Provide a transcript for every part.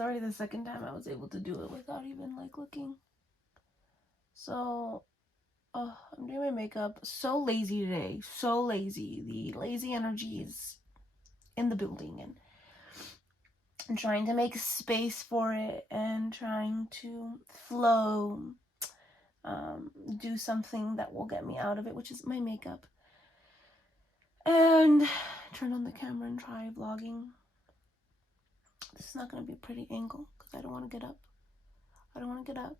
already the second time I was able to do it without even like looking. So, I'm doing my makeup. So lazy today. So lazy. The lazy energy is in the building, and I'm trying to make space for it and trying to flow, do something that will get me out of it, which is my makeup. And turn on the camera and try vlogging. This is not going to be a pretty angle because I don't want to get up. I don't want to get up.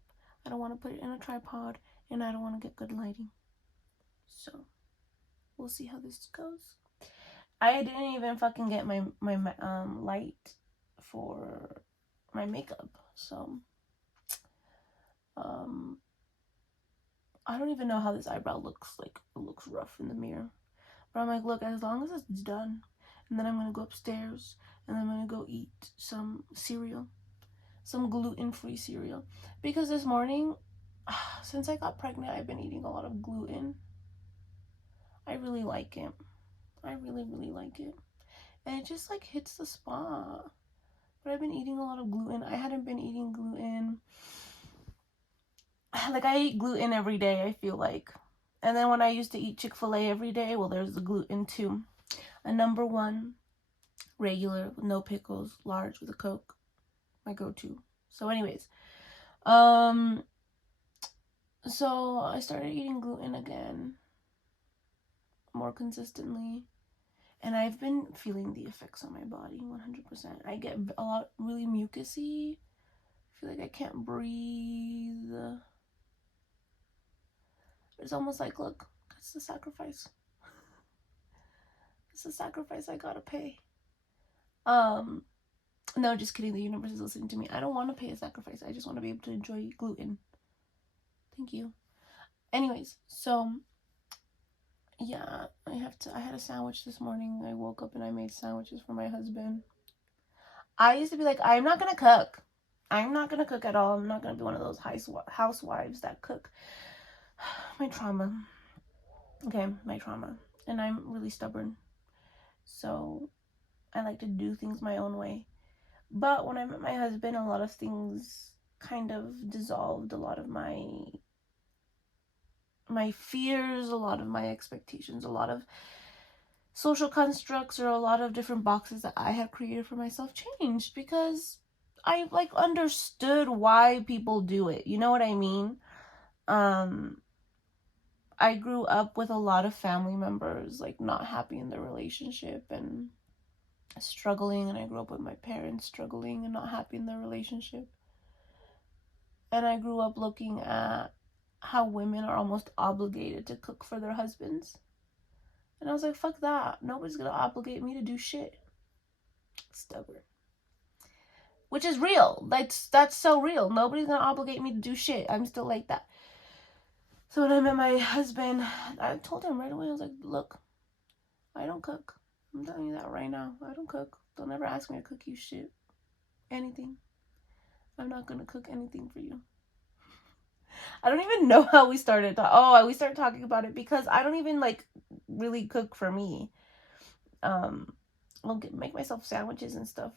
I don't want to put it in a tripod, and I don't want to get good lighting. So, we'll see how this goes. I didn't even fucking get my light for my makeup. So, I don't even know how this eyebrow looks. Like, it looks rough in the mirror. But I'm like, look, as long as it's done, and then I'm going to go upstairs, and then I'm going to go eat some cereal. Some gluten-free cereal. Because this morning, since I got pregnant, I've been eating a lot of gluten. I really like it. I really, really like it. And it just, like, hits the spot. But I've been eating a lot of gluten. I hadn't been eating gluten. Like, I eat gluten every day, I feel like. And then when I used to eat Chick-fil-A every day, well, there's the gluten, too. A number one, regular, with no pickles, large with a Coke. My go-to. So anyways, so I started eating gluten again more consistently, and I've been feeling the effects on my body 100%. I get a lot really mucusy. I feel like I can't breathe. It's almost like, look, it's the sacrifice. It's the sacrifice I gotta pay. No, just kidding. The universe is listening to me. I don't want to pay a sacrifice. I just want to be able to enjoy gluten. Thank you. Anyways, so yeah, I had a sandwich this morning. I woke up and I made sandwiches for my husband. I used to be like, I'm not gonna cook. I'm not gonna cook at all. I'm not gonna be one of those housewives that cook. My trauma. Okay, my trauma. And I'm really stubborn. So I like to do things my own way. But when I met my husband, a lot of things kind of dissolved. A lot of my fears, a lot of my expectations, a lot of social constructs, or a lot of different boxes that I had created for myself changed because I like understood why people do it. You know what I mean? I grew up with a lot of family members like not happy in their relationship and struggling, and I grew up with my parents struggling and not happy in their relationship. And I grew up looking at how women are almost obligated to cook for their husbands. And I was like, fuck that. Nobody's gonna obligate me to do shit. Stubborn. Which is real. That's so real. Nobody's gonna obligate me to do shit. I'm still like that. So when I met my husband, I told him right away, I was like, look, I don't cook. I'm telling you that right now. I don't cook. Don't ever ask me to cook you shit. Anything. I'm not gonna cook anything for you. I don't even know how we started. We started talking about it because I don't even like really cook for me. I'll make myself sandwiches and stuff,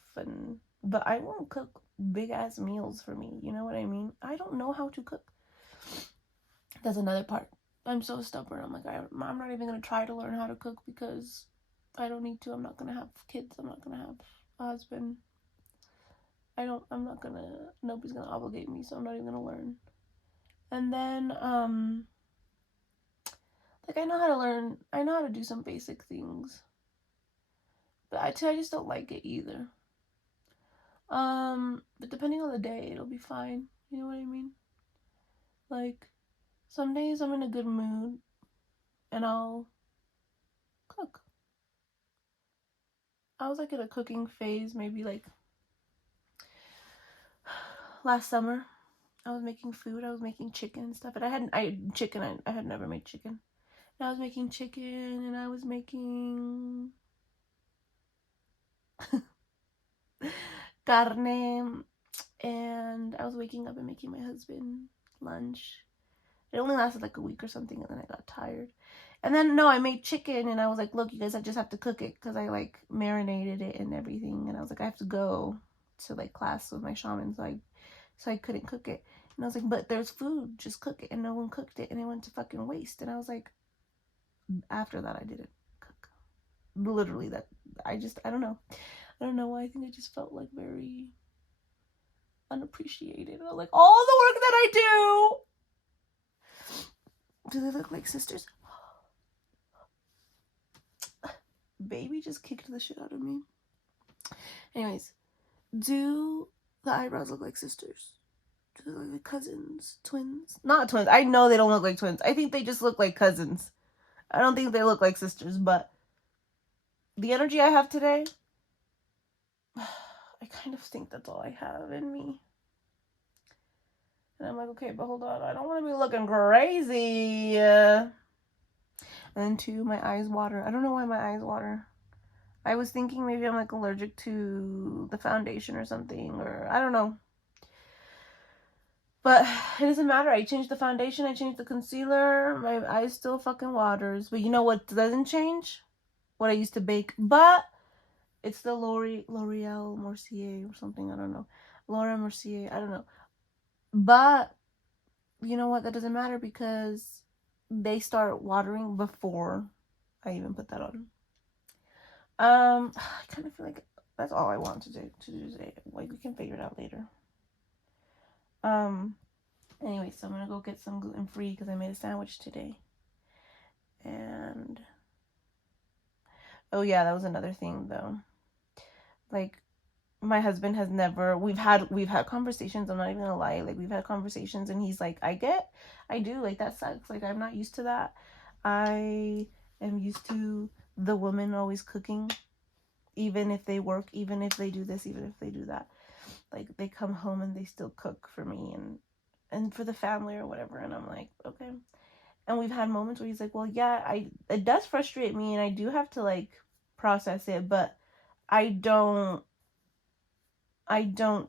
but I won't cook big ass meals for me. You know what I mean? I don't know how to cook. That's another part. I'm so stubborn. I'm like, I'm not even gonna try to learn how to cook because I don't need to. I'm not gonna have kids. I'm not gonna have a husband. Nobody's gonna obligate me, so I'm not even gonna learn. And then, like, I know how to do some basic things. But I just don't like it either. But depending on the day, it'll be fine. You know what I mean? Like, some days I'm in a good mood, and I'll cook. I was, like, in a cooking phase, maybe, like, last summer. I was making food. I was making chicken and stuff. And I had never made chicken. And I was making chicken, and I was making carne, and I was waking up and making my husband lunch. It only lasted like a week or something, and then I got tired. And then, no, I made chicken, and I was like, look, you guys, I just have to cook it, because I, like, marinated it and everything, and I was like, I have to go to like class with my shaman, so I couldn't cook it. And I was like, but there's food, just cook it. And no one cooked it, and it went to fucking waste. And I was like, after that, I didn't cook. Literally, that I don't know. I don't know why. I think I just felt like very unappreciated. I was like, all the work that I do they look like sisters? Baby just kicked the shit out of me. Anyways, do the eyebrows look like sisters? Do they look like cousins? Twins? Not twins. I know they don't look like twins. I think they just look like cousins. I don't think they look like sisters, but the energy I have today, I kind of think that's all I have in me. And I'm like, okay, but hold on. I don't want to be looking crazy. And then two, my eyes water. I don't know why my eyes water. I was thinking maybe I'm like allergic to the foundation or something, or I don't know. But it doesn't matter. I changed the foundation. I changed the concealer. My eyes still fucking waters. But you know what doesn't change? What I used to bake. But it's the L'Oreal Mercier or something. I don't know. Laura Mercier. I don't know. But you know what? That doesn't matter because they start watering before I even put that on. I kind of feel like that's all I want to do today. Like, we can figure it out later. Anyway, so I'm gonna go get some gluten-free because I made a sandwich today. And oh yeah, that was another thing though. Like, my husband has never, we've had conversations, I'm not even gonna lie, like we've had conversations and he's like, I do, like that sucks, like I'm not used to that. I am used to the woman always cooking, even if they work, even if they do this, even if they do that. Like, they come home and they still cook for me and for the family or whatever. And I'm like, okay. And we've had moments where he's like, well, yeah, it does frustrate me and I do have to like process it, but I don't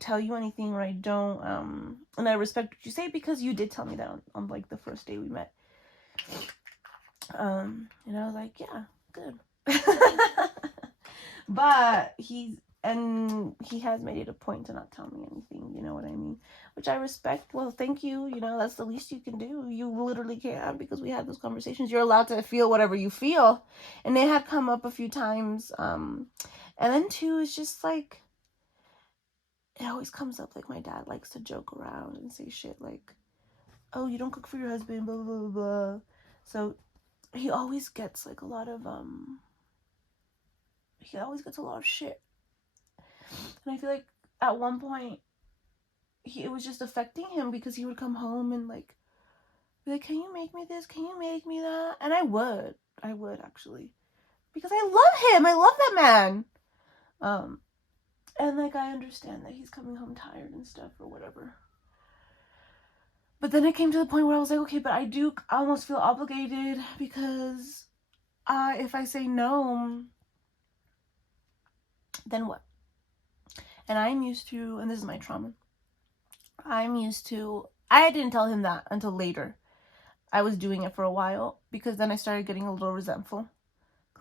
tell you anything, or I don't, and I respect what you say because you did tell me that on like the first day we met. And I was like, yeah, good. But he has made it a point to not tell me anything, you know what I mean? Which I respect. Well, thank you. You know, that's the least you can do. You literally can't, because we had those conversations. You're allowed to feel whatever you feel. And they had come up a few times. And then two, it's just like, it always comes up, like my dad likes to joke around and say shit like, oh, you don't cook for your husband, blah, blah, blah, blah. So he always gets like a lot of, shit. And I feel like at one point, it was just affecting him because he would come home and like, be like, can you make me this? Can you make me that? And I would actually, because I love him. I love that man. And like, I understand that he's coming home tired and stuff or whatever. But then it came to the point where I was like, okay, but I almost feel obligated because if I say no, then what? And I'm used to, and this is my trauma, I didn't tell him that until later. I was doing it for a while because then I started getting a little resentful.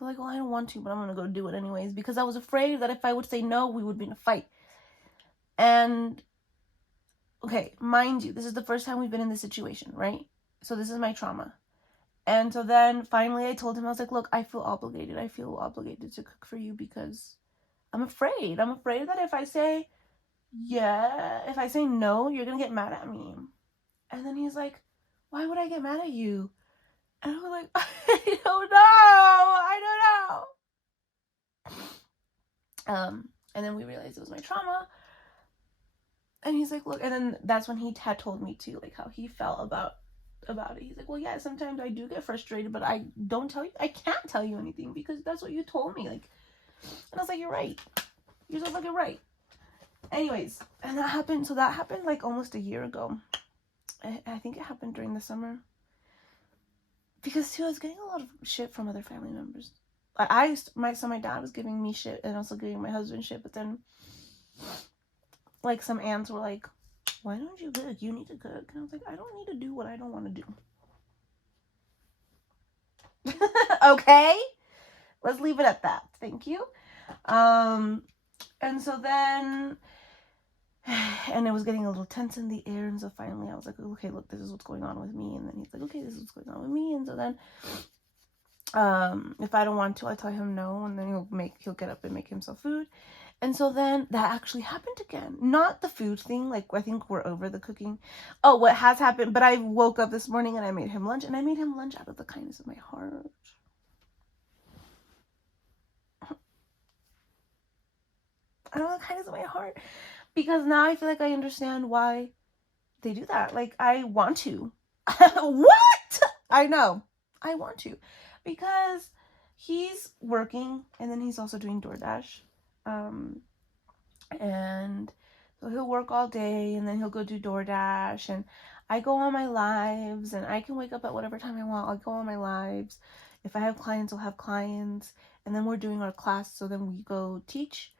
Like, well, I don't want to, but I'm going to go do it anyways, because I was afraid that if I would say no, we would be in a fight. And, okay, mind you, this is the first time we've been in this situation, right? So this is my trauma. And so then finally I told him, I was like, look, I feel obligated. I feel obligated to cook for you because I'm afraid. I'm afraid that if I say no, you're going to get mad at me. And then he's like, why would I get mad at you? And I was like, I don't know. And then we realized it was my trauma. And he's like, look, and then that's when he had told me too, like how he felt about it. He's like, well, yeah, sometimes I do get frustrated, but I can't tell you anything because that's what you told me. Like, and I was like, you're right. You're so fucking right. Anyways, and that happened like almost a year ago. I think it happened during the summer. Because too, I was getting a lot of shit from other family members. My dad was giving me shit and also giving my husband shit, but then like some aunts were like, why don't you cook? You need to cook. And I was like, I don't need to do what I don't want to do. Okay? Let's leave it at that. Thank you. And so then And it was getting a little tense in the air. And so finally I was like, okay, look, this is what's going on with me. And then he's like, okay, this is what's going on with me. And so then if I don't want to, I tell him no, and then he'll get up and make himself food. And so then that actually happened again. Not the food thing, like I think we're over the cooking. Oh, what has happened, but I woke up this morning and I made him lunch, and I made him lunch out of the kindness of my heart. Out of the kindness of my heart. Because now I feel like I understand why they do that. Like, I want to. What? I know. I want to. Because he's working, and then he's also doing DoorDash. And so he'll work all day, and then he'll go do DoorDash, and I go on my lives, and I can wake up at whatever time I want. I'll go on my lives. If I have clients, I'll have clients, and then we're doing our class, so then we go teach,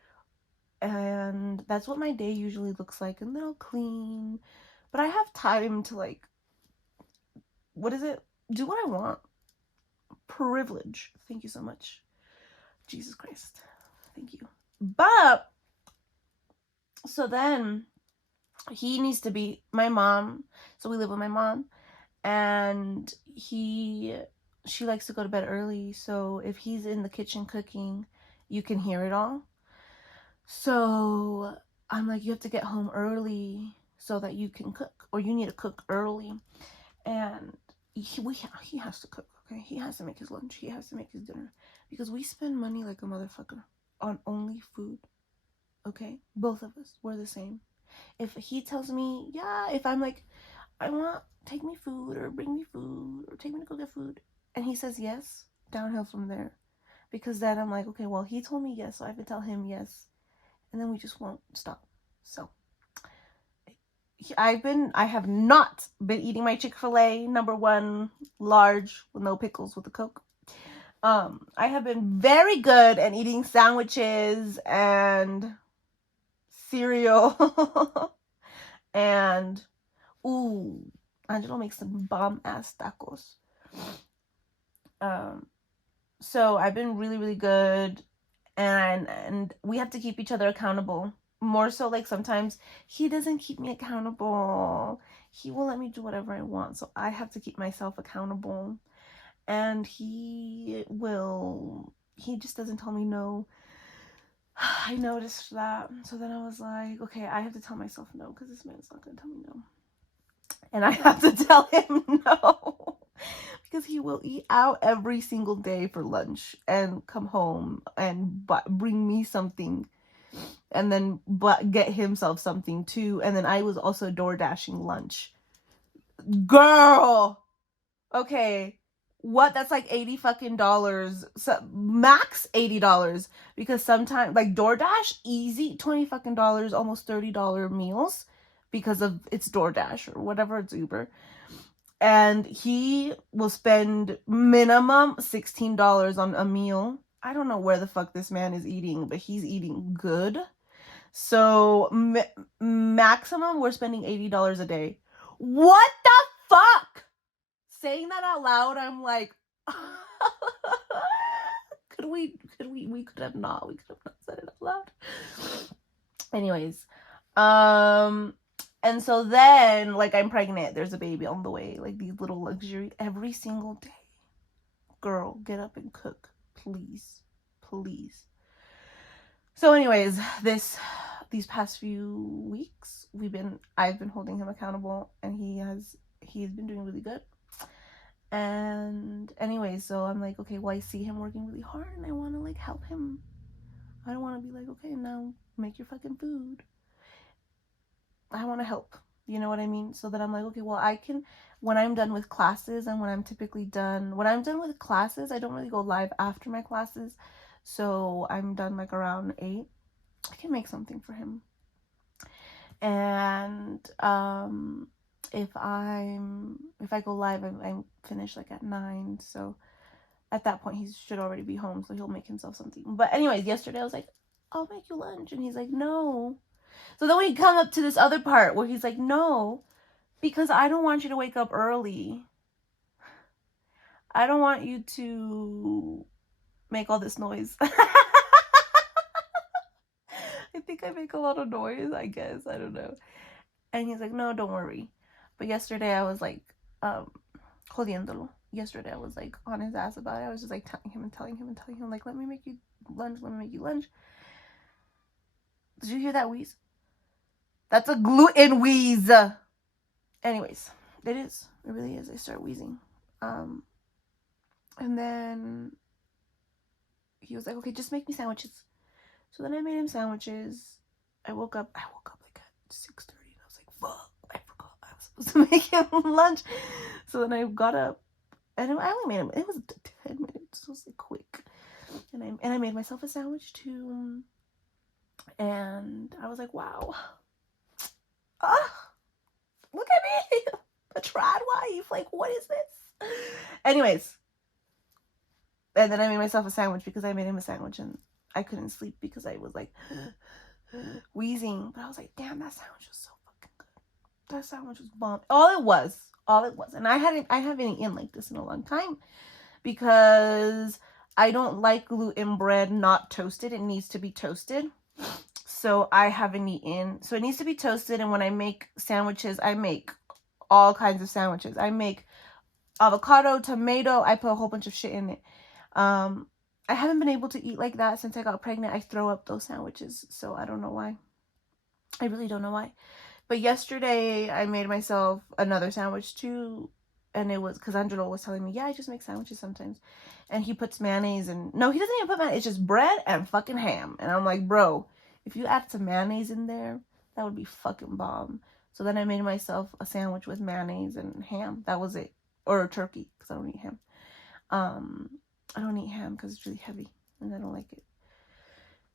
and that's what my day usually looks like, and then I'll clean, but I have time to, like, do what I want. Privilege. Thank you so much. Jesus Christ. Thank you. But so then he needs to be my mom. So we live with my mom, and she likes to go to bed early. So if he's in the kitchen cooking, you can hear it all. So I'm like, you have to get home early so that you can cook, or you need to cook early. And he has to cook, okay? He has to make his lunch. He has to make his dinner, because we spend money like a motherfucker on only food, okay? Both of us, we're the same. If he tells me, yeah, if I'm like, take me food, or bring me food, or take me to go get food, and he says yes, downhill from there. Because then I'm like, okay, well, he told me yes, so I have to tell him yes, and then we just won't stop. So I have not been eating my Chick-fil-A #1 large with no pickles with a Coke. I have been very good at eating sandwiches and cereal. And Angelo makes some bomb ass tacos. So I've been really, really good, and we have to keep each other accountable. More so, like, sometimes he doesn't keep me accountable. He will let me do whatever I want, so I have to keep myself accountable. And he just doesn't tell me no. I noticed that. So then I was like, okay, I have to tell myself no, because this man's not going to tell me no. And I have to tell him no. Because he will eat out every single day for lunch and come home and bring me something, and then get himself something too. And then I was also door dashing lunch. Girl, okay, what? That's like $80 fucking dollars, so max $80, because sometimes, like, DoorDash, easy $20 fucking dollars, almost $30 meals, because of it's DoorDash or whatever, it's Uber. And he will spend minimum $16 on a meal. I don't know where the fuck this man is eating, but he's eating good. So maximum, we're spending $80 a day. What the fuck? Saying that out loud, I'm like, we could have not said it out loud. Anyways, and so then, like, I'm pregnant, there's a baby on the way, like, these little luxury every single day. Girl, get up and cook, please. So anyways, these past few weeks, I've been holding him accountable, and he's been doing really good. And anyways, so I'm like, okay, well, I see him working really hard, and I want to, like, help him. I don't want to be like, okay, now make your fucking food. I want to help. You know what I mean? So that I'm like, okay, well, I can, when I'm done with classes, and when I'm done with classes, I don't really go live after my classes. So I'm done like around 8. I can make something for him. And if I go live, I'm finished like at 9. So at that point, he should already be home, so he'll make himself something. But anyways, yesterday I was like, I'll make you lunch. And he's like, no. So then we come up to this other part where he's like, no, because I don't want you to wake up early. I don't want you to make all this noise. I think I make a lot of noise, I guess. I don't know. And he's like, no, don't worry. But yesterday I was like, jodiéndolo. Yesterday I was like on his ass about it. I was just like telling him, like, let me make you lunch. Did you hear that wheeze? That's a gluten wheeze. Anyways, it is. It really is. I start wheezing. And then he was like, okay, just make me sandwiches. So then I made him sandwiches. I woke up like at 6:30 and I was like, fuck, I forgot I was supposed to make him lunch. So then I got up and I only made him, it was 10 minutes. It was like quick. And I made myself a sandwich too. And I was like, wow. Look at me. A trad wife. Like, what is this? Anyways. And then I made myself a sandwich because I made him a sandwich and I couldn't sleep because I was like wheezing. But I was like, damn, that sandwich was so fucking good. That sandwich was bomb. All it was. And I haven't eaten like this in a long time because I don't like gluten bread not toasted. It needs to be toasted. So I haven't eaten. So it needs to be toasted. And when I make sandwiches, I make all kinds of sandwiches. I make avocado, tomato. I put a whole bunch of shit in it. I haven't been able to eat like that since I got pregnant. I throw up those sandwiches. So I don't know why. I really don't know why. But yesterday I made myself another sandwich too. And it was because Angelo was telling me, yeah, I just make sandwiches sometimes. And he puts mayonnaise and no, he doesn't even put mayonnaise. It's just bread and fucking ham. And I'm like, bro, if you add some mayonnaise in there, that would be fucking bomb. So then I made myself a sandwich with mayonnaise and ham. That was it. Or turkey, because I don't eat ham. I don't eat ham because it's really heavy and I don't like it.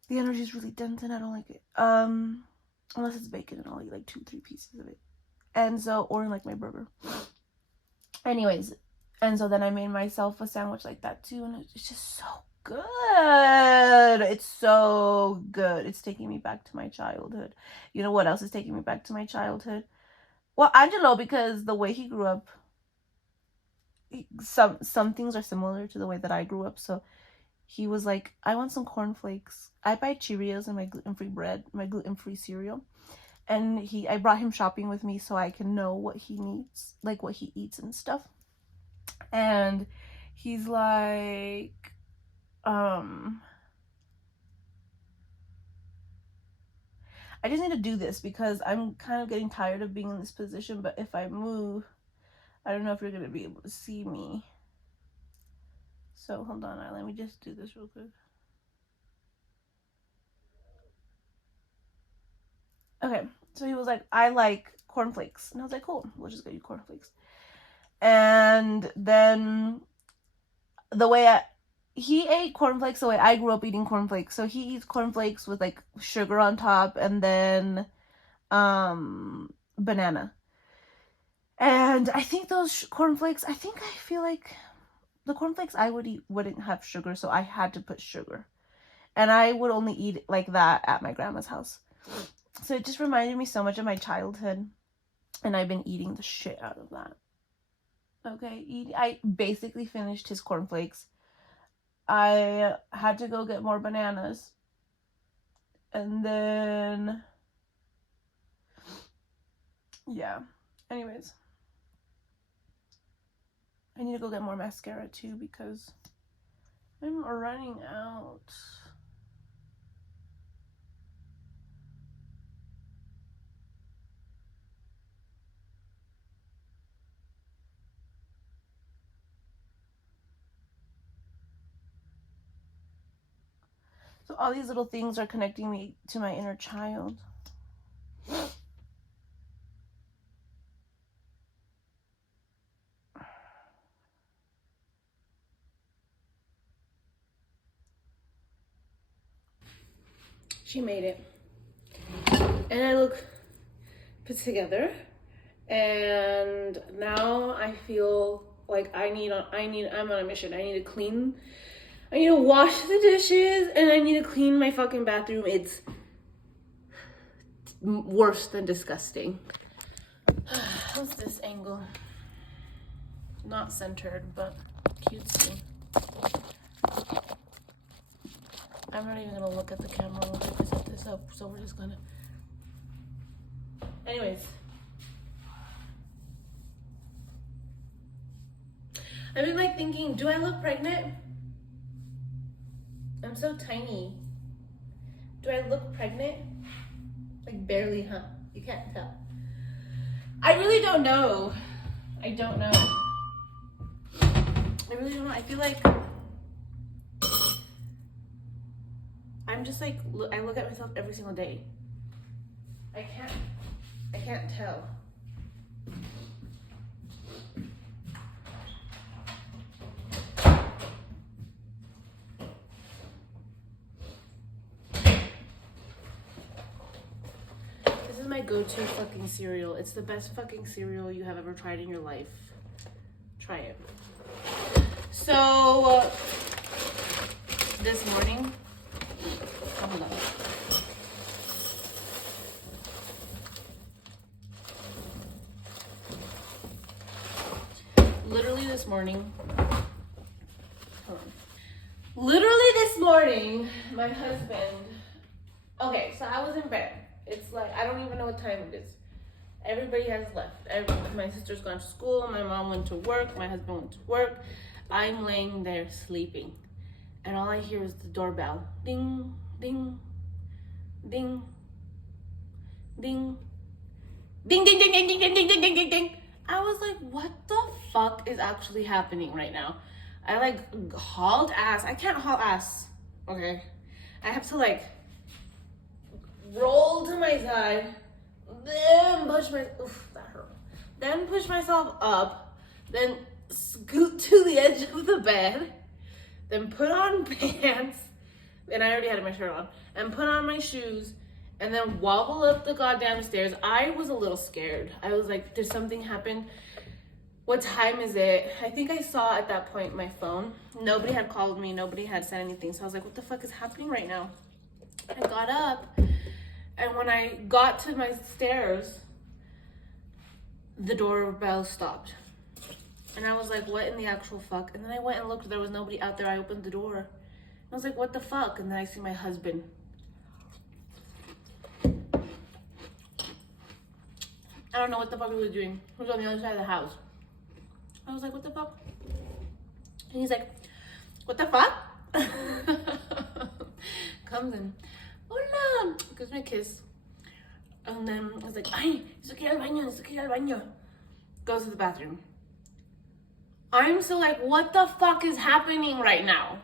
The energy is really dense and I don't like it. Unless it's bacon and I'll eat like 2-3 pieces of it. And so, or like my burger. Anyways, and so then I made myself a sandwich like that too, and it's just so good. It's so good. It's taking me back to my childhood. You know what else is taking me back to my childhood? Well, Angelo, because the way he grew up, some things are similar to the way that I grew up. So he was like, I want some cornflakes. I buy Cheerios and my gluten-free bread, my gluten-free cereal. And I brought him shopping with me so I can know what he needs, like what he eats and stuff. And he's like, I just need to do this because I'm kind of getting tired of being in this position. But if I move, I don't know if you're going to be able to see me. So hold on, let me just do this real quick. Okay, so he was like, I like cornflakes. And I was like, cool, we'll just get you cornflakes. And then he ate cornflakes the way I grew up eating cornflakes. So he eats cornflakes with like sugar on top and then banana. And I think those cornflakes, I feel like the cornflakes I would eat wouldn't have sugar, so I had to put sugar. And I would only eat like that at my grandma's house. So it just reminded me so much of my childhood. And I've been eating the shit out of that. Okay, I basically finished his cornflakes. I had to go get more bananas. And then, yeah. Anyways, I need to go get more mascara too because I'm running out. So all these little things are connecting me to my inner child. She made it. And I look put together. And now I feel like I'm on a mission. I need to wash the dishes and I need to clean my fucking bathroom. It's worse than disgusting. What's this angle? Not centered, but cutesy. I'm not even gonna look at the camera when I present this. this up, so we're just gonna. Anyways, I've been like thinking, do I look pregnant? I'm so tiny. Do I look pregnant? Like barely, huh? You can't tell. I really don't know. I don't know. I really don't know. I feel like I'm just like, I look at myself every single day. I can't tell. This is my go-to fucking cereal. It's the best fucking cereal you have ever tried in your life. Try it. So, this morning, hold on. Literally this morning, hold on. Literally this morning, my husband, okay, so I was in bed. It's like, I don't even know what time it is. Everybody has left. My sister's gone to school, my mom went to work, my husband went to work. I'm laying there sleeping. And all I hear is the doorbell. Ding, ding, ding, ding, ding, ding, ding, ding, ding, ding, ding, ding, ding, ding. I was like, what the fuck is actually happening right now? I like hauled ass. I can't haul ass, okay? I have to like roll to my side, then push my, oof, that hurt. Then push myself up, then scoot to the edge of the bed, then put on pants, and I already had my shirt on, and put on my shoes, and then wobble up the goddamn stairs. I was a little scared. I was like, did something happen? What time is it? I think I saw at that point my phone. Nobody had called me. Nobody had said anything. So I was like, what the fuck is happening right now? I got up, and when I got to my stairs, the doorbell stopped. And I was like, what in the actual fuck? And then I went and looked. There was nobody out there. I opened the door. And I was like, what the fuck? And then I see my husband. I don't know what the fuck he was doing. He was on the other side of the house. I was like, what the fuck? And he's like, what the fuck? Comes in. Hola. Gives me a kiss. And then I was like, ay, necesito que ir al baño, necesito que ir al baño. Goes to the bathroom. I'm still like, what the fuck is happening right now?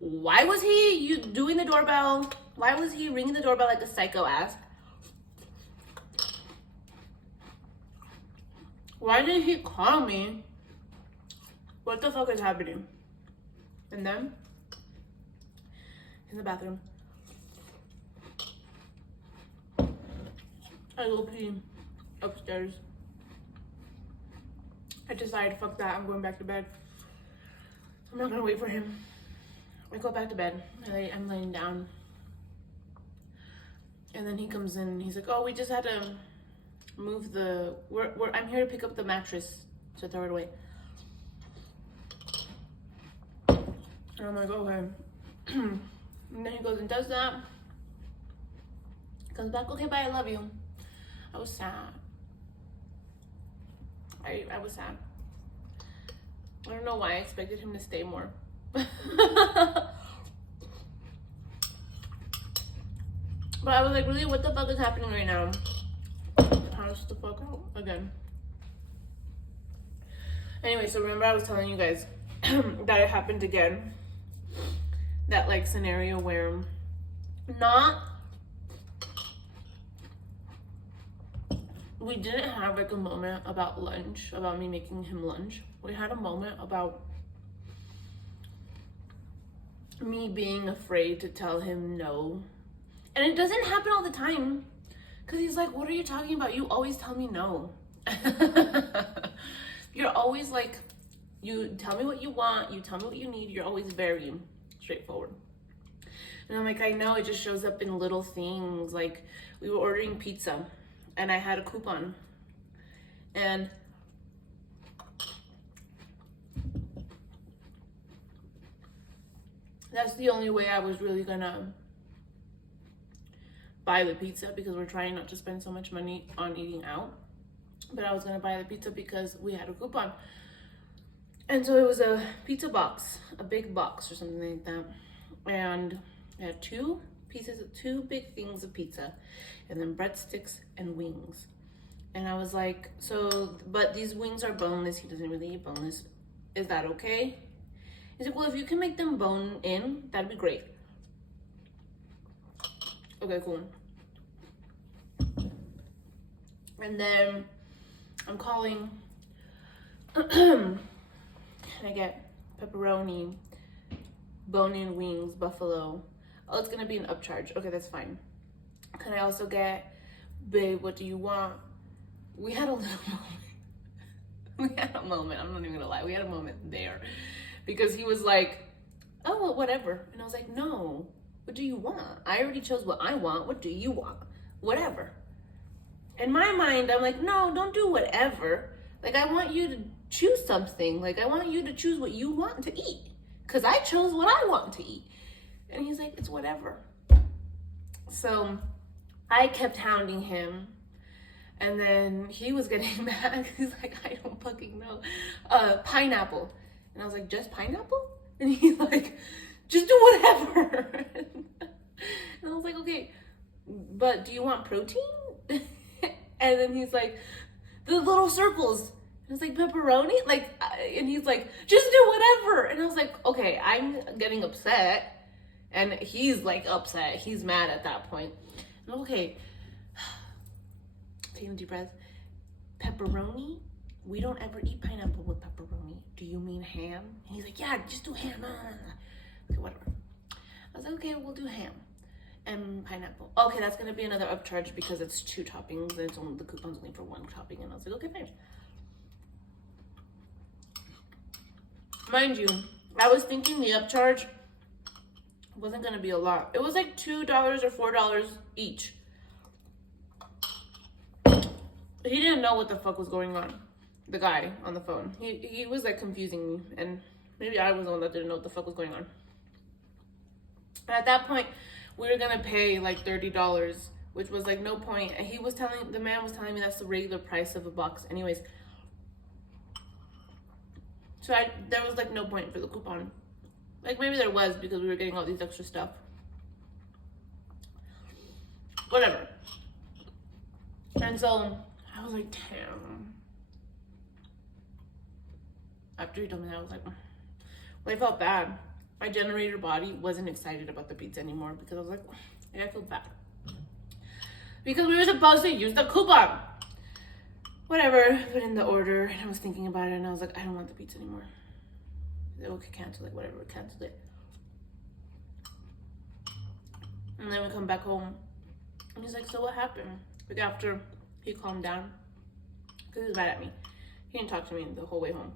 Why was he doing the doorbell? Why was he ringing the doorbell like a psycho ass? Why did he call me? What the fuck is happening? And then, in the bathroom, I go pee upstairs. I decided, fuck that, I'm going back to bed. I'm not gonna wait for him. I go back to bed. I'm laying down. And then he comes in and he's like, oh, we just had to move the, I'm here to pick up the mattress to throw it away. And I'm like, okay. And then he goes and does that. Comes back, okay, bye, I love you. I was sad. I was sad. I don't know why I expected him to stay more. But I was like, really, what the fuck is happening right now? Pass the fuck out again. Anyway, so remember I was telling you guys that it happened again. That like scenario where we didn't have like a moment about lunch, about me making him lunch. We had a moment about me being afraid to tell him no. And it doesn't happen all the time. Because he's like, what are you talking about? You always tell me no. You're always like, you tell me what you want. You tell me what you need. You're always very straightforward. And I'm like, I know, it just shows up in little things. Like, we were ordering pizza. And I had a coupon. And that's the only way I was really gonna buy the pizza because we're trying not to spend so much money on eating out. But I was gonna buy the pizza because we had a coupon. And so it was a pizza box, a big box or something like that. And it had two big things of pizza, and then breadsticks and wings. And I was like, so, but these wings are boneless. He doesn't really eat boneless. Is that okay? He's like, well, if you can make them bone in, that'd be great. Okay, cool. And then I'm calling. And I get pepperoni, bone-in wings, buffalo. Oh, it's gonna be an upcharge. Okay, that's fine. Can I also get, babe, what do you want? We had a little moment. We had a moment. I'm not even gonna lie. We had a moment there because he was like, oh, well, whatever. And I was like, no, what do you want? I already chose what I want. What do you want? Whatever. In my mind, I'm like, no, don't do whatever. Like, I want you to choose something. Like, I want you to choose what you want to eat because I chose what I want to eat. And he's like, it's whatever. So I kept hounding him. And then he was getting mad. He's like, I don't fucking know. Pineapple. And I was like, just pineapple? And he's like, just do whatever. And I was like, okay, but do you want protein? And then he's like, the little circles. And I was like, pepperoni? Like, and he's like, just do whatever. And I was like, okay, I'm getting upset. And he's like upset. He's mad at that point. And I'm okay. Taking a deep breath. Pepperoni? We don't ever eat pineapple with pepperoni. Do you mean ham? And he's like, yeah, just do ham. Okay, whatever. I was like, okay, we'll do ham and pineapple. Okay, that's gonna be another upcharge because it's 2 toppings and it's only, the coupon's only for 1 topping. And I was like, okay, fine. Mind you, I was thinking the upcharge wasn't gonna be a lot. It was like $2 or $4 each. He didn't know what the fuck was going on. The guy on the phone. He was like confusing me, and maybe I was the one that didn't know what the fuck was going on. And at that point, we were gonna pay like $30, which was like no point. And the man was telling me that's the regular price of a box anyways. So there was like no point for the coupon. Like maybe there was because we were getting all these extra stuff. Whatever. And so I was like, damn. After he told me that, I was like, well, I felt bad. My generator body wasn't excited about the pizza anymore because I was like, I feel bad. Because we were supposed to use the coupon. Whatever, put in the order, and I was thinking about it, and I was like, I don't want the pizza anymore. They okay, cancel it, whatever, cancel it. And then we come back home, and he's like, so what happened? Like after he calmed down, because he was mad at me. He didn't talk to me the whole way home,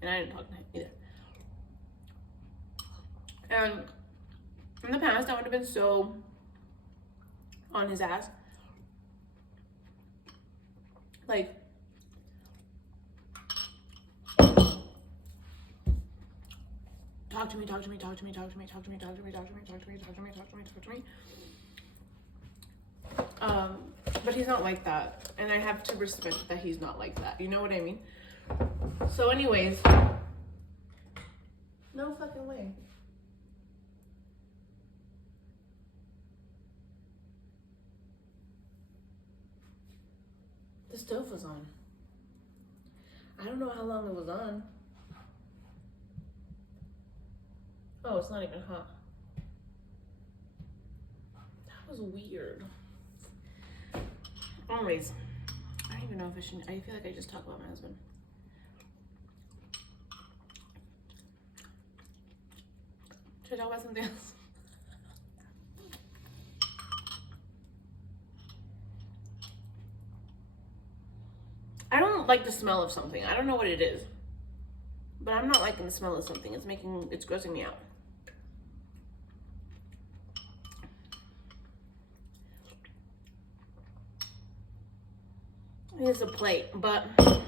and I didn't talk to him either. And in the past, I would have been so on his ass. Like, talk to me. But he's not like that. And I have to respect that he's not like that. You know what I mean? So anyways, no fucking way. The stove was on. I don't know how long it was on. Oh, it's not even hot. That was weird. Anyways, I don't even know if I should. I feel like I just talked about my husband. Should I talk about something else? I don't like the smell of something. I don't know what it is. But I'm not liking the smell of something. It's grossing me out. Here's a plate, but I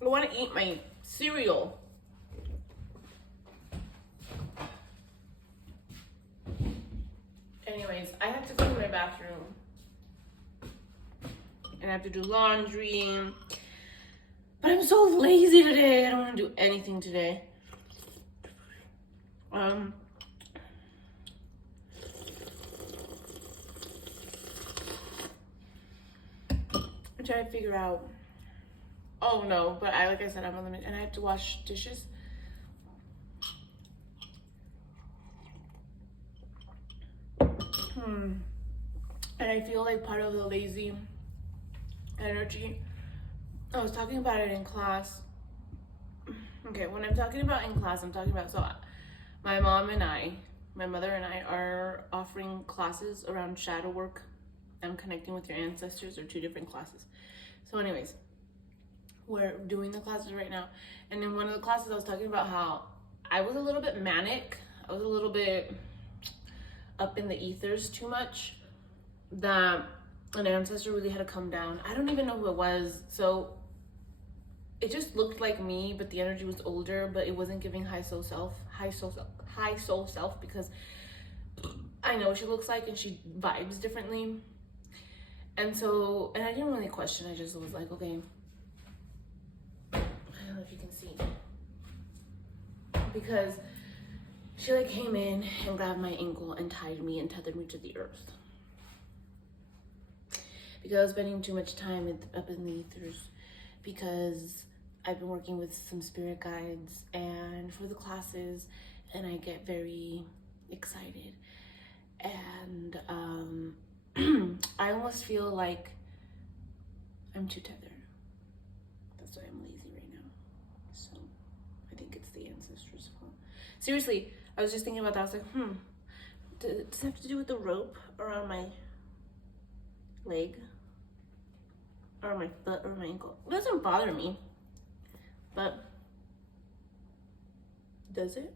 want to eat my cereal. Anyways, I have to clean my bathroom. And I have to do laundry. But I'm so lazy today. I don't want to do anything today. I'm trying to figure out. Oh no, but like I said, I'm on limit, and I have to wash dishes. And I feel like part of the lazy energy. I was talking about it in class. Okay, when I'm talking about in class, I'm talking about, so my mom and I, my mother and I are offering classes around shadow work and connecting with your ancestors, or 2 different classes. So anyways, we're doing the classes right now. And in one of the classes, I was talking about how I was a little bit manic. I was a little bit up in the ethers too much, that an ancestor really had to come down. I don't even know who it was. So it just looked like me, but the energy was older, but it wasn't giving high soul self, because I know what she looks like and she vibes differently. And so, and I didn't really question, I just was like, okay, I don't know if you can see, because she like came in and grabbed my ankle and tied me and tethered me to the earth, because I was spending too much time up in the ethers, because I've been working with some spirit guides and for the classes, and I get very excited, and I almost feel like I'm too tethered. That's why I'm lazy right now. So I think it's the ancestors' fault. Seriously, I was just thinking about that. I was like, does it have to do with the rope around my leg, or my foot, or my ankle? It doesn't bother me, but does it?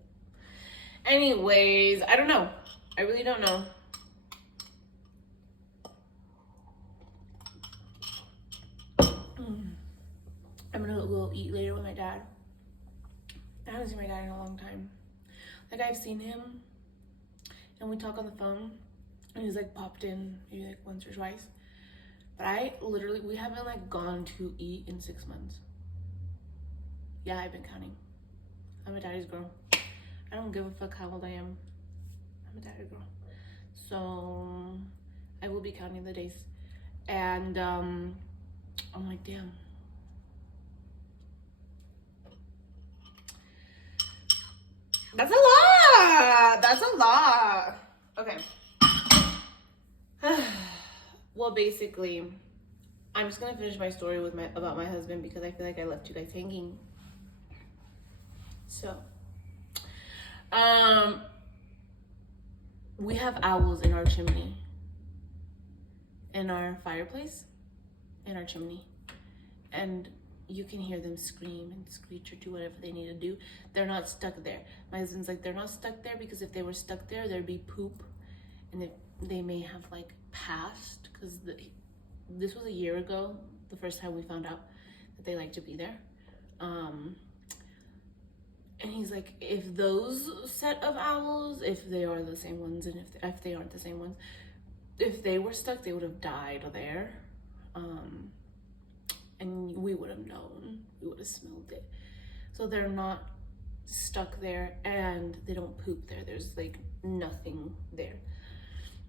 Anyways, I don't know. I really don't know. I'm gonna go eat later with my dad. I haven't seen my dad in a long time. Like, I've seen him and we talk on the phone, and he's like popped in maybe like once or twice. But we haven't like gone to eat in 6 months. Yeah, I've been counting. I'm a daddy's girl. I don't give a fuck how old I am. I'm a daddy girl. So I will be counting the days. And I'm like, damn. That's a lot. That's a lot. Okay. Well, basically, I'm just gonna finish my story about my husband, because I feel like I left you guys hanging. So, we have owls in our chimney, in our fireplace, in our chimney, and you can hear them scream and screech or do whatever they need to do. They're not stuck there. My husband's like, they're not stuck there, because if they were stuck there, there'd be poop, and they may have like passed, because this was a year ago, the first time we found out that they like to be there. And he's like, if those set of owls, if they are the same ones, and if they aren't the same ones, if they were stuck, they would have died there. And we would have known, we would have smelled it. So they're not stuck there, and they don't poop there. There's like nothing there.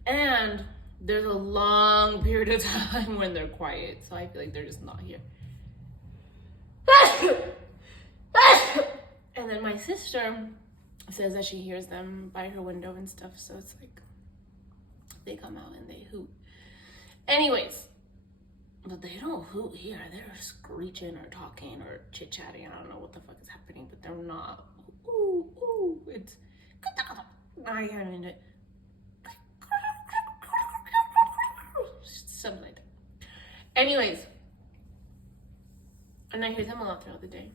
And there's a long period of time when they're quiet. So I feel like they're just not here. And then my sister says that she hears them by her window and stuff. So it's like, they come out and they hoot. Anyways, but they don't hoot here. They're screeching or talking or chit-chatting. I don't know what the fuck is happening, but they're not. Ooh, ooh, it's, I can't end it. Something like that. Anyways, and I hear them a lot throughout the day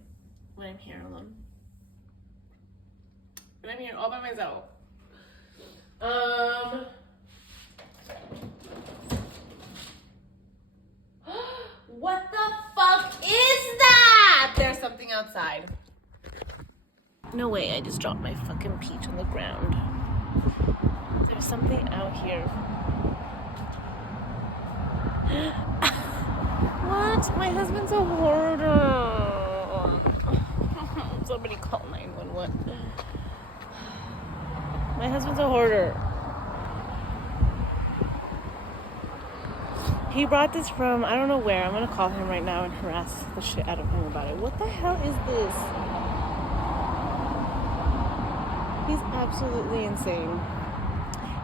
when I'm here alone. When I'm here all by myself. What the fuck is that? There's something outside. No way, I just dropped my fucking peach on the ground. There's something out here. What? My husband's a hoarder. Somebody call 911. My husband's a hoarder. He brought this from, I don't know where. I'm gonna call him right now and harass the shit out of him about it. What the hell is this? He's absolutely insane.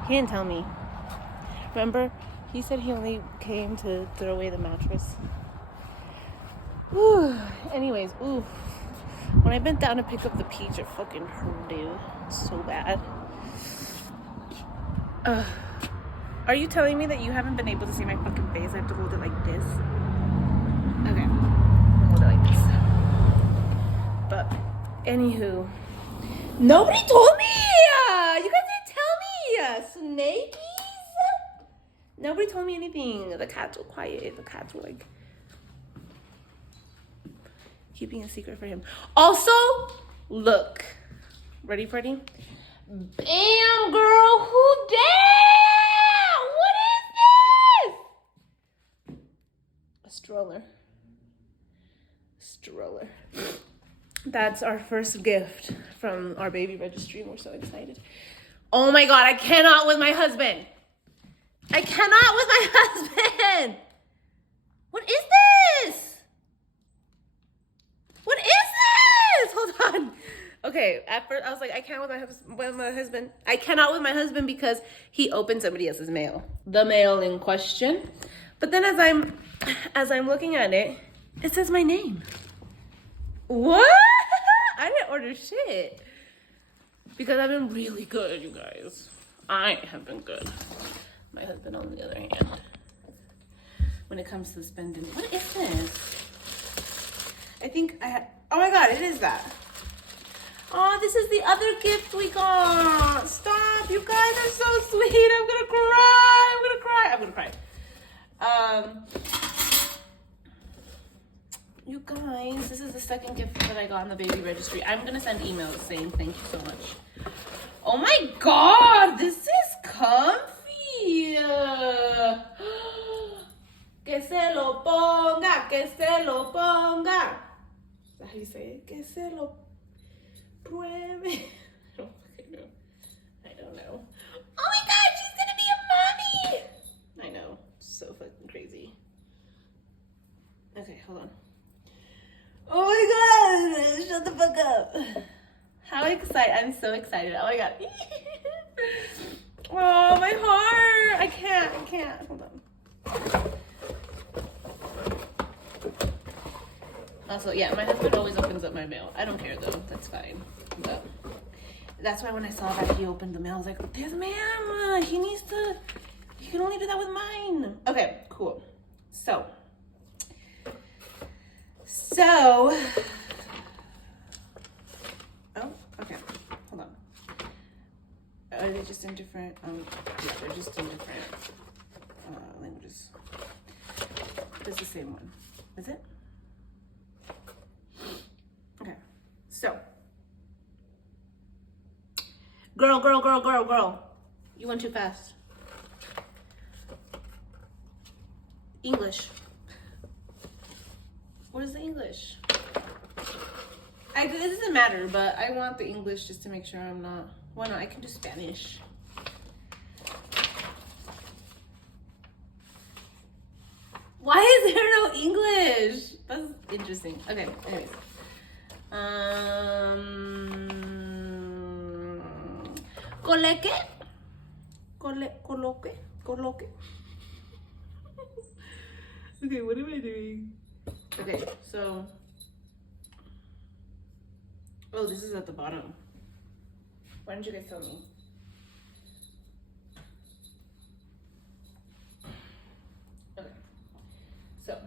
He didn't tell me. Remember, he said he only came to throw away the mattress. Whew. Anyways, ooh. When I bent down to pick up the peach, it fucking hurt, dude. So bad. Are you telling me that you haven't been able to see my fucking face? I have to hold it like this. Okay. I'll hold it like this. But, anywho. Nobody told me! You guys didn't tell me! Snakies? Nobody told me anything. The cats were quiet. The cats were like keeping a secret for him. Also, look. Ready, Freddie? Bam, girl. Who down? What is this? A stroller. Stroller. That's our first gift from our baby registry, and we're so excited. Oh my God, I cannot with my husband. I cannot with my husband. What is this? What is this? Hold on. Okay, at first I was like, I can't with my husband. I cannot with my husband because he opened somebody else's mail. The mail in question. But then as I'm looking at it, it says my name. What? I didn't order shit. Because I've been really good, you guys. I have been good. My husband, on the other hand, when it comes to spending. What is this? I think I had, oh my God, it is that. Oh, this is the other gift we got. Stop, you guys are so sweet. I'm gonna cry. You guys, this is the second gift that I got on the baby registry. I'm gonna send emails saying thank you so much. Oh my God, this is comfy. Que se lo ponga, que se lo ponga. Is that how you say it? Que se lo pruebe. I don't know. Oh my God, she's gonna be a mommy. I know, so fucking crazy. Okay, hold on. Oh my God, shut the fuck up. How excited, I'm so excited. Oh my God. Oh, my heart. I can't. Hold on. Also, yeah, my husband always opens up my mail. I don't care though, that's fine. But that's why when I saw that he opened the mail, I was like, this man, he can only do that with mine. Okay, cool. So, oh, okay, hold on. Are they just in different, yeah, they're just in different languages. It's the same one, is it? Okay, so. Girl. You went too fast. English. What is the English? It doesn't matter, but I want the English just to make sure I'm not. Why not? I can do Spanish. Why is there no English? That's interesting. Okay, anyways. Coloque. Okay, what am I doing? Okay, so. Oh, this is at the bottom. Why didn't you guys tell me? Okay. So.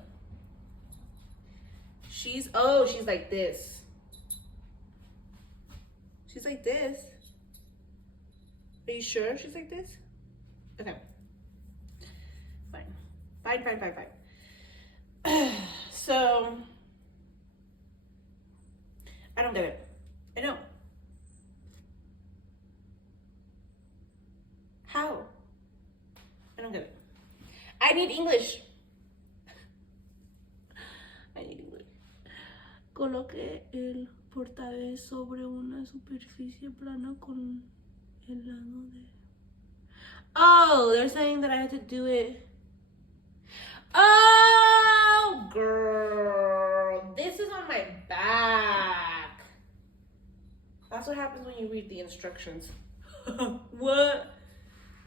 She's like this. She's like this. Are you sure she's like this? Okay. Fine. So, I don't get it. I don't. How English. I need English. Coloque el portabebés sobre una superficie plana con el lado de... Oh, they're saying that I have to do it. Oh, girl. This is on my back. That's what happens when you read the instructions. What?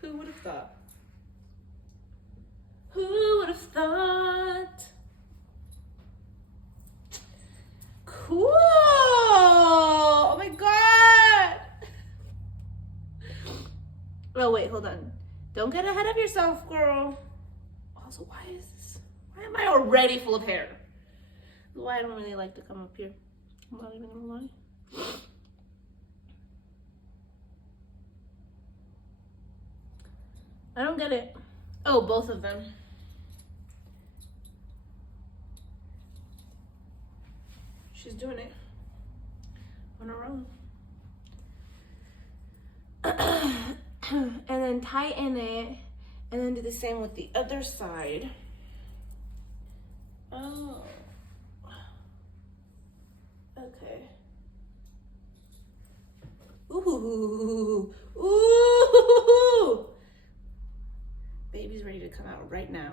Who would have thought? Who would have thought? Cool. Oh my god. Oh wait, hold on. Don't get ahead of yourself, girl. Also, why am I already full of hair? That's why I don't really like to come up here. I'm not even gonna lie. I don't get it. Oh, both of them. She's doing it on her own. And then tighten it, and then do the same with the other side. Oh. Okay. Ooh. Ooh. Baby's ready to come out right now.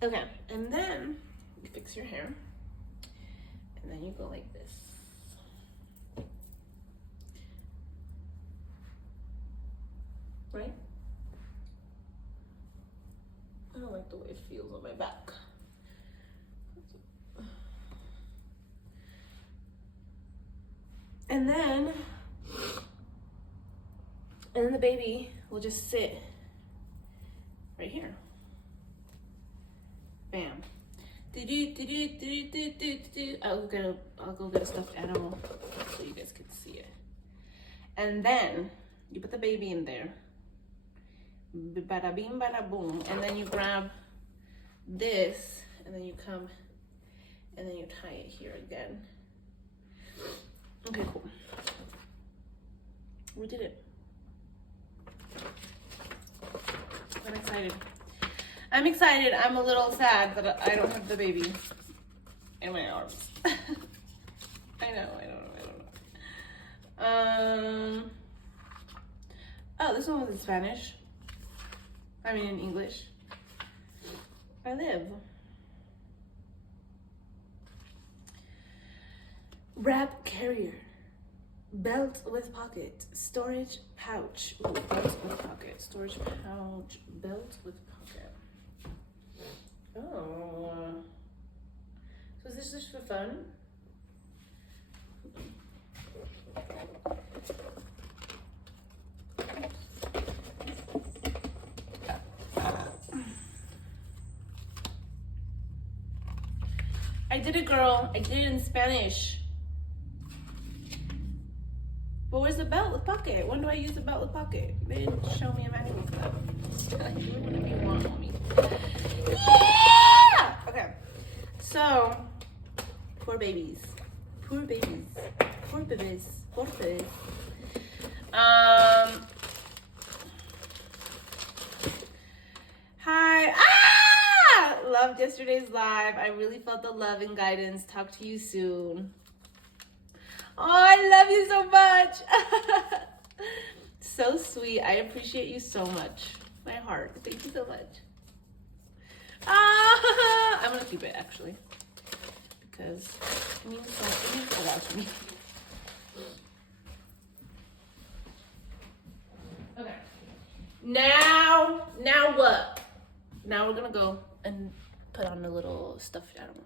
Okay, and then you fix your hair, and then you go like this. Right? I don't like the way it feels on my back. And then the baby will just sit right here. Bam. I'll go get a stuffed animal so you guys can see it. And then you put the baby in there. Bada bing, bada boom. And then you grab this, and then you come, and then you tie it here again. Okay, cool. We did it. I'm excited. I'm excited. I'm a little sad that I don't have the baby in my arms. I know. Oh, this one was in Spanish. I mean in English. I live. Wrap carrier. Belt with pocket. Storage pouch. Ooh, belt with pocket. Storage pouch. Belt with pocket. Oh. So is this just for fun? I did it, girl. I did it in Spanish. But where's the belt with pocket? When do I use the belt with pocket? They didn't show me a manual for that. Do whatever you want, homie. Yeah! Okay. So, poor babies. Poor babies. Poor babies. Poor babies. Hi. Loved yesterday's live. I really felt the love and guidance. Talk to you soon. Oh, I love you so much. So sweet. I appreciate you so much. My heart. Thank you so much. I'm gonna keep it actually because it means a lot to me. Okay. Now what? Now we're gonna go and put on a little stuffed animal.